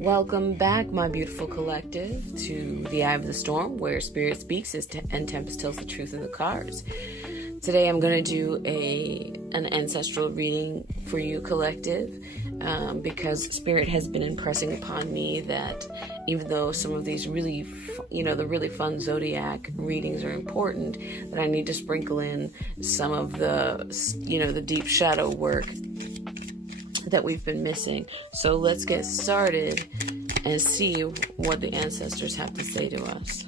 Welcome back, my beautiful collective, to the Eye of the Storm, where Spirit speaks and Tempest tells the truth in the cards. Today I'm going to do an ancestral reading for you, collective, because Spirit has been impressing upon me that even though some of these really, the really fun zodiac readings are important, that I need to sprinkle in some of the, the deep shadow work that we've been missing. So let's get started and see what the ancestors have to say to us.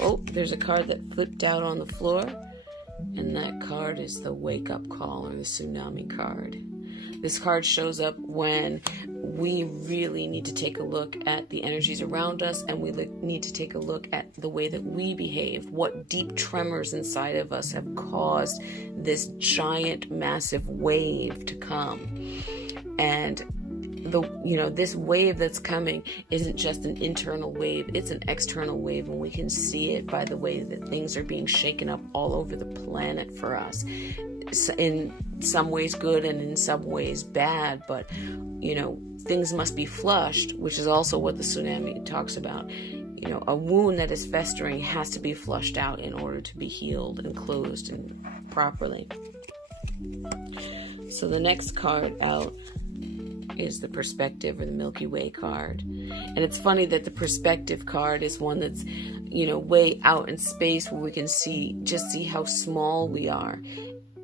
Oh, there's a card that flipped out on the floor, and that card is the wake-up call, or the tsunami card. This card shows up when we really need to take a look at the energies around us, and we need to take a look at the way that we behave, what deep tremors inside of us have caused this giant, massive wave to come. And this wave that's coming isn't just an internal wave, it's an external wave, and we can see it by the way that things are being shaken up all over the planet for us. In some ways good and in some ways bad, but things must be flushed, which is also what the tsunami talks about. A wound that is festering has to be flushed out in order to be healed and closed and properly. So the next card out is the perspective, or the Milky Way card. And it's funny that the perspective card is one that's way out in space, where we can see how small we are.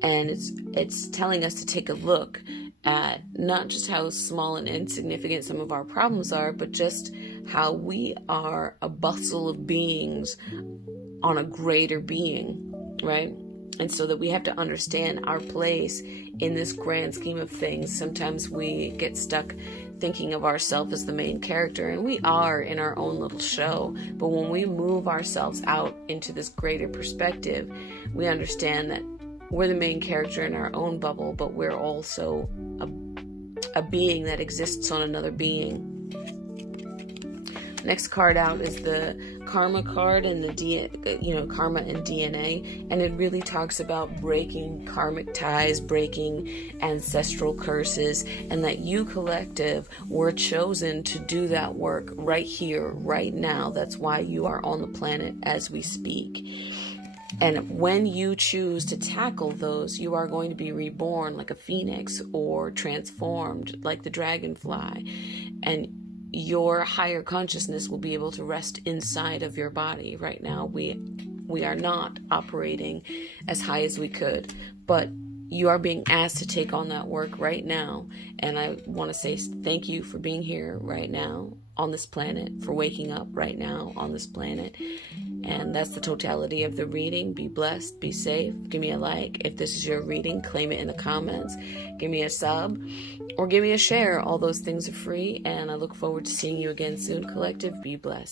And it's telling us to take a look at not just how small and insignificant some of our problems are, but just how we are a bustle of beings on a greater being, right? And so that we have to understand our place in this grand scheme of things. Sometimes we get stuck thinking of ourselves as the main character, and we are in our own little show. But when we move ourselves out into this greater perspective, we understand that we're the main character in our own bubble, but we're also a being that exists on another being. Next card out is the karma card, and the karma and DNA, and it really talks about breaking karmic ties, breaking ancestral curses, and that you, collective, were chosen to do that work right here, right now. That's why you are on the planet as we speak. And when you choose to tackle those, you are going to be reborn like a phoenix, or transformed like the dragonfly. And your higher consciousness will be able to rest inside of your body. Right now, we are not operating as high as we could, but you are being asked to take on that work right now. And I want to say thank you for being here right now on this planet, for waking up right now on this planet. And that's the totality of the reading. Be blessed, be safe. Give me a like if this is your reading. Claim it in the comments. Give me a sub or give me a share. All those things are free, and I look forward to seeing you again soon, collective. Be blessed.